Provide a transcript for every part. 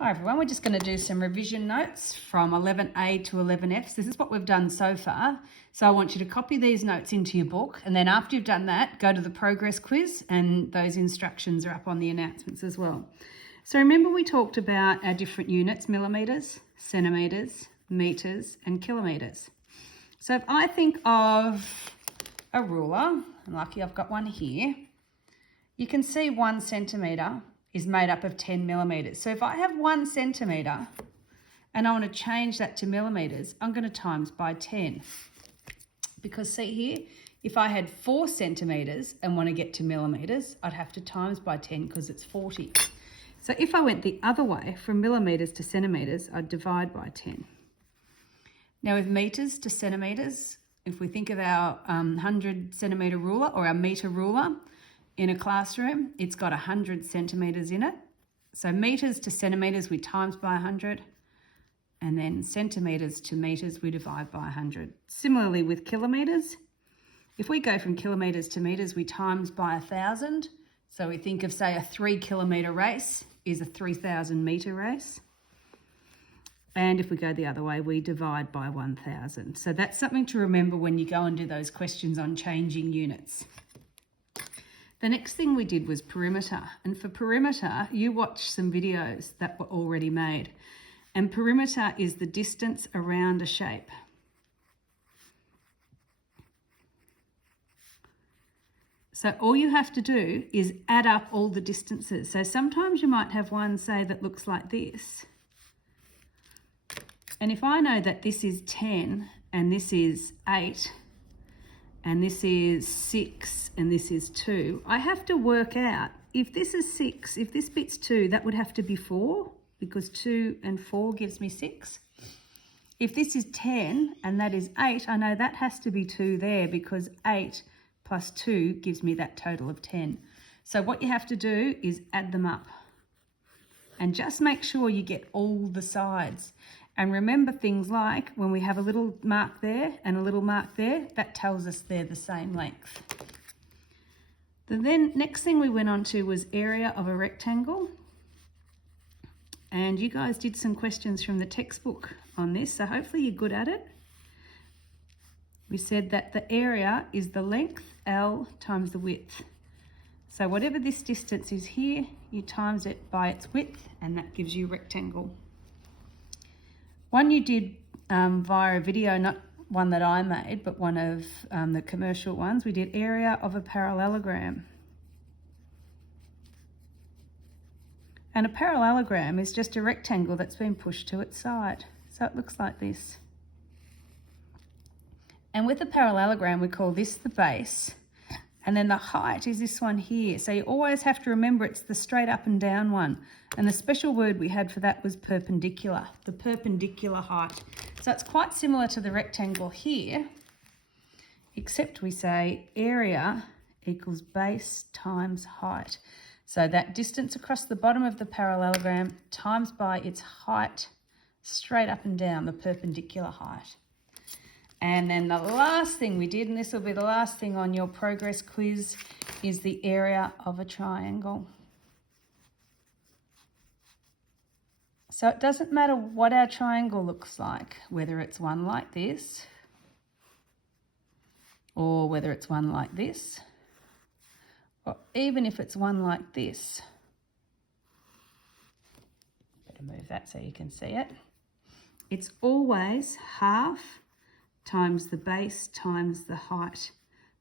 Hi everyone, we're just going to do some revision notes from 11A to 11F. So this is what we've done so far. So I want you to copy these notes into your book, and then after you've done that, go to the progress quiz, and those instructions are up on the announcements as well. So remember we talked about our different units: millimetres, centimetres, metres and kilometres. So if I think of a ruler, I'm lucky I've got one here, you can see 1 centimetre is made up of 10 millimetres. So if I have 1 centimetre and I want to change that to millimetres, I'm going to times by 10. Because see here, if I had 4 centimetres and want to get to millimetres, I'd have to times by 10 because it's 40. So if I went the other way, from millimetres to centimetres, I'd divide by 10. Now with metres to centimetres, if we think of our 100 centimetre ruler or our metre ruler, in a classroom, it's got 100 centimetres in it. So metres to centimetres, we times by 100. And then centimetres to metres, we divide by 100. Similarly with kilometres, if we go from kilometres to metres, we times by 1,000. So we think of, say, a 3 kilometre race is a 3,000 metre race. And if we go the other way, we divide by 1,000. So that's something to remember when you go and do those questions on changing units. The next thing we did was perimeter, and for perimeter you watch some videos that were already made, and perimeter is the distance around a shape. So all you have to do is add up all the distances. So sometimes you might have one, say, that looks like this, and if I know that this is 10 and this is 8 and this is 6 and this is 2, I have to work out, if this is 6, if this bit's 2, that would have to be 4, because 2 and 4 gives me 6. If this is 10 and that is 8, I know that has to be 2 there, because 8 plus 2 gives me that total of 10. So what you have to do is add them up. And just make sure you get all the sides. And remember things like when we have a little mark there and a little mark there, that tells us they're the same length. The next thing we went on to was area of a rectangle. And you guys did some questions from the textbook on this, so hopefully you're good at it. We said that the area is the length, L, times the width. So whatever this distance is here, you times it by its width, and that gives you a rectangle. One you did via a video, not one that I made, but one of the commercial ones, we did area of a parallelogram. And a parallelogram is just a rectangle that's been pushed to its side. So it looks like this. And with a parallelogram, we call this the base. And then the height is this one here. So you always have to remember it's the straight up and down one. And the special word we had for that was perpendicular, the perpendicular height. So it's quite similar to the rectangle here, except we say area equals base times height. So that distance across the bottom of the parallelogram times by its height, straight up and down, the perpendicular height. And then the last thing we did, and this will be the last thing on your progress quiz, is the area of a triangle. So it doesn't matter what our triangle looks like, whether it's one like this, or whether it's one like this, or even if it's one like this. Better move that so you can see it. It's always half times the base times the height.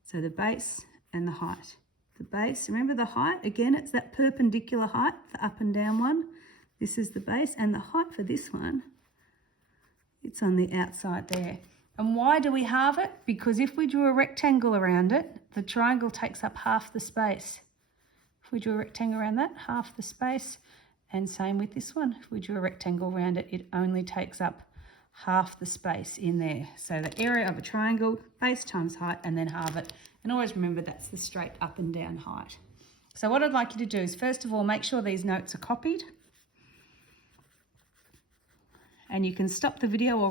So the base and the height. The base, remember the height, again, it's that perpendicular height, the up and down one. This is the base, and the height for this one, it's on the outside there. And why do we halve it? Because if we drew a rectangle around it, the triangle takes up half the space. If we drew a rectangle around that, half the space. And same with this one. If we drew a rectangle around it, it only takes up half the space in there. So the area of a triangle, base times height, and then halve it. And always remember that's the straight up and down height. So what I'd like you to do is, first of all, make sure these notes are copied. And you can stop the video or